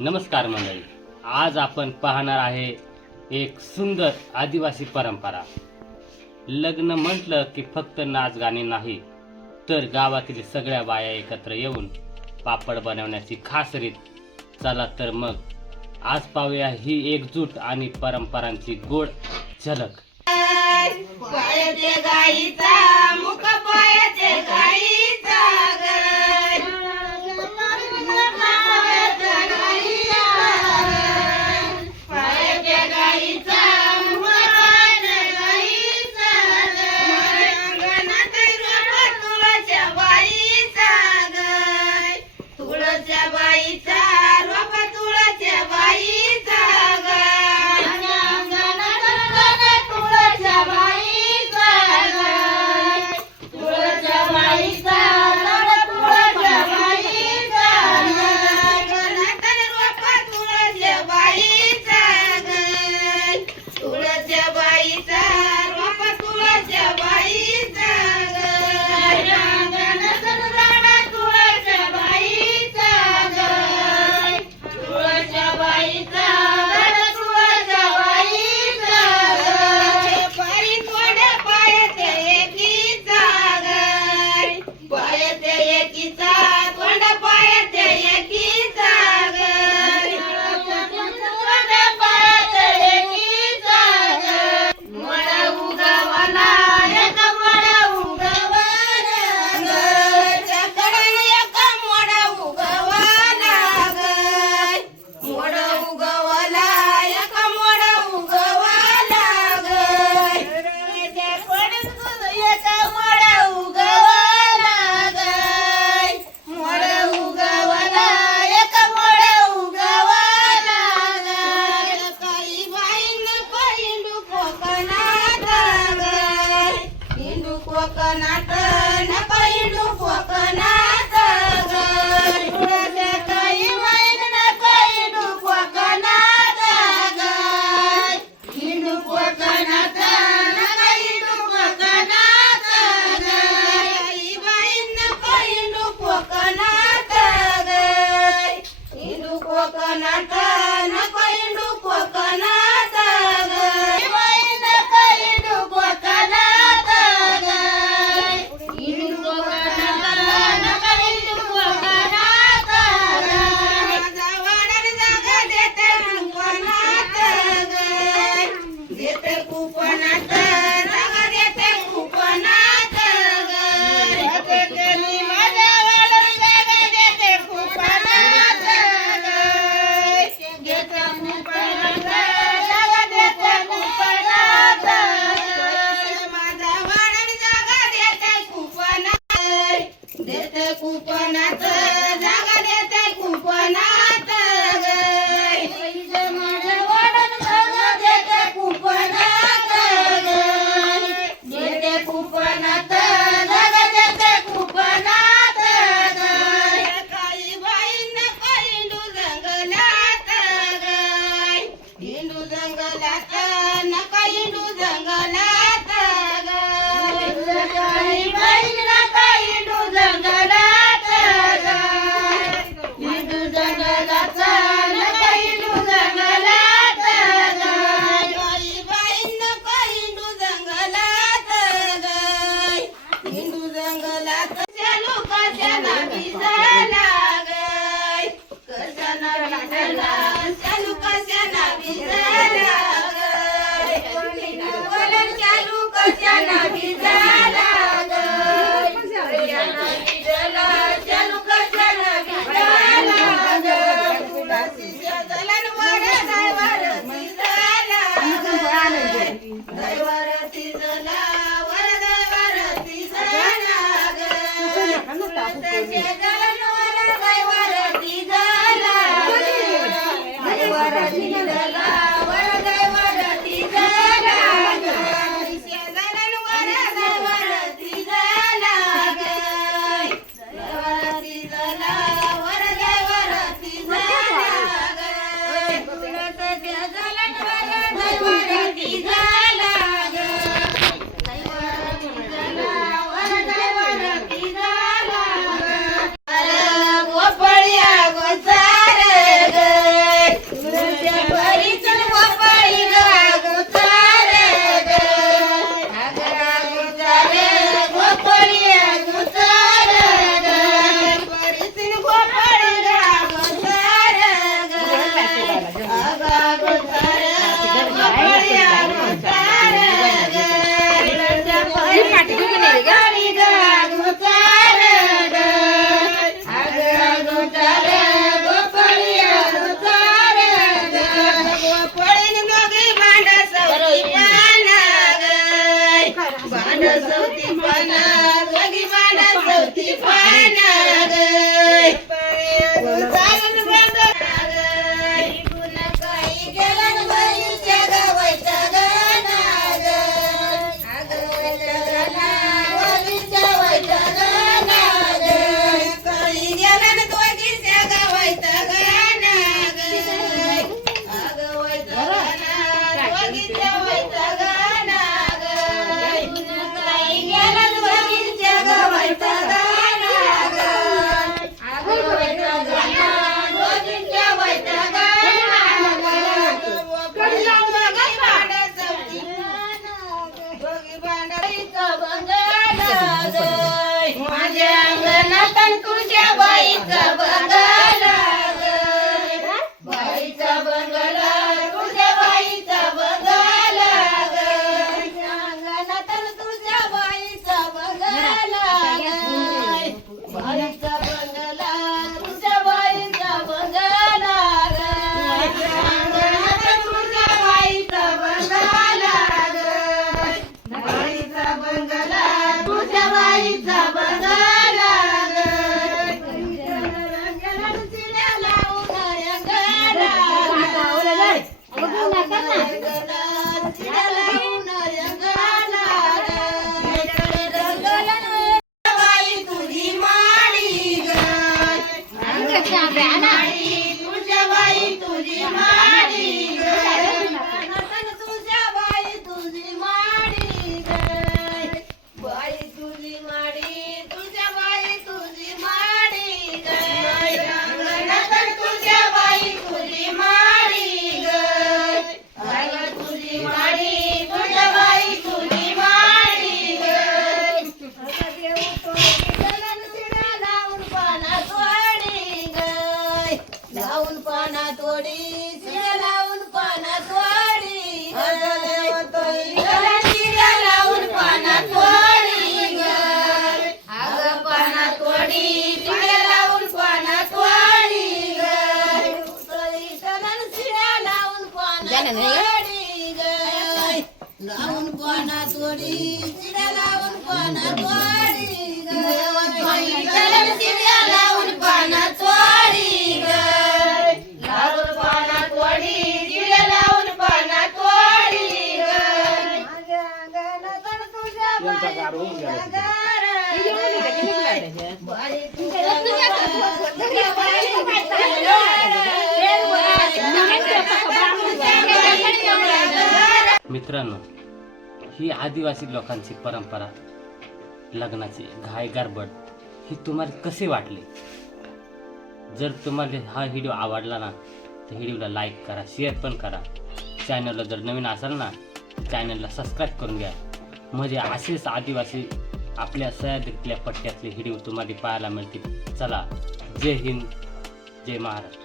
नमस्कार मंडळी, आज आपण पाहणार आहे एक सुंदर आदिवासी परंपरा। लग्न म्हटलं की फक्त नाच गाणे नाही, तर गावातील सगळ्या बाया एकत्र येऊन पापड बनवण्याची खास रीत। चला तर मग आज पाहूया ही एकजूट आणि परंपरांची गोड झलक। पायाचे गाईचा मुख पायाचे गाईचा पायाचे गाईचा मुख पायाचे गाईचा अंगणात रोप तुळच्या बाईचा तुळच्या बाईचा रोप तुळच्या बाईचा कोकणात नका हिंडू कोकणात काही मैन नका हिंडू कोकणात हिंडू कोकणात नका हिंडू कोकणात काही बाईन नका हिंडू कोकणात हिंडू कोकणात नका हिंडू कोकणात बाईन नका हिंडू कोकणात कुपनात जागा देते कुपनात देते कुपनात देते कुपनात जागा देते कुपनात काही बाईन हिंदू जंगलात हिंदू जंगलात नका हिंदू जंगलात काही बाईन नका हिंदू जंगलात बाईचा बंगला ग. बाईचा बंगला तुझ्या बाईचा बंगला ग. अंगणात तुझ्या बाईचा बंगला ग. बाईचा बंगला तुझ्या बाईचा बंगला ग. अंगणात तुझ्या बाईचा बंगला ग. बाईचा बंगला तुझ्या बाईचा बंगला ग. रंगलाल चिड्या लावून रंगला चिड्या लावून रंगला बाई तुझी माडी ग. तुझ्या बाई तुझी माडी ग. तुझ्या बाई तुझी माडी ग. बाई तुझी माडी तुझ्या बाई तुझी माडी ग. अंगणात तुझ्या बाई तुझी माडी ग. बाई तुझी माडी तुझ्या बाई तुझी माडी ग. लावून पाना तोडी ग. लावून पाना तोडी शिड्या लावून पाना तोडी ग. शिड्या लावून पाना तोडी ग. अगं पाना तोडी शिड्या लावून पाना तोडी ग. शिड्या लावून पाना तोडी ग. लावून पाना तोडी शिड्या लावून पाना तोडी ग. शिड्या लावून पाना तोडी ग. लावून पाना तोडी शिड्या लावून पाना तोडी ग. अंगणात तुझ्या बाईचा बाई तुझ्या मित्रांनो, ही आदिवासी लोकांची परंपरा लग्नाची घाई गडबड ही तुम्हाला कसे वाटले? जर तुम्हाला हा व्हिडिओ आवडला ना तर व्हिडिओला लाईक करा, शेअर पण करा. चॅनलला जर नवीन असाल ना तर चॅनलला सबस्क्राईब करून घ्या. म्हणजे असेच आदिवासी आपल्या सह्याद्रीतल्या पट्ट्यातले व्हिडिओ तुम्हाला पाहायला मिळतील. चला, जय हिंद, जय महाराष्ट्र.